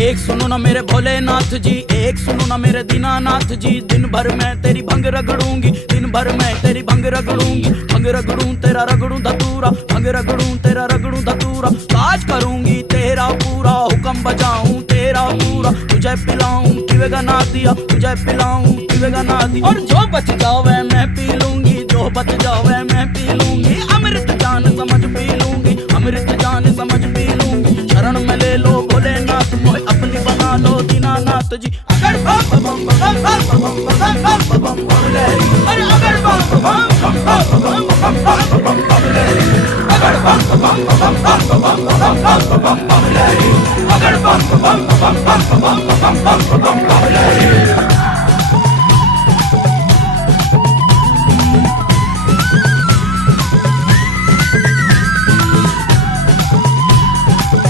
एक सुनो ना मेरे भोलेनाथ जी, एक सुनो ना मेरे दीनानाथ जी। दिन भर मैं तेरी भंग रगड़ूंगी, दिन भर मैं तेरी भंग रगड़ूंगी। भंग रगड़ूं तेरा रगड़ूं धतूरा, भंग रगड़ूं तेरा रगड़ूं धतूरा। काज करूंगी तेरा पूरा, हुक्म बजाऊं तेरा पूरा। तुझे पिलाऊं पीवेगा ना दिया, तुझे पिलाऊं पीवेगा ना दिया। और जो बच जावे मैं पी लूंगी, जो बच जावे मैं पी लूंगी। अमृत जान समझ पी लूंगी, अमृत जान समझ पी लूंगी। शरण में ले लो भोलेनाथ, मोहे अपनी बना लो दीनानाथ जी। अगर बम बम बम बम बम बम बम बम भोलेरी, अरे अगर बम बम बम बम बम बम बम भोलेरी, अगर बम बम बम बम बम बम बम भोलेरी, अगर बम बम बम बम बम बम भोलेरी।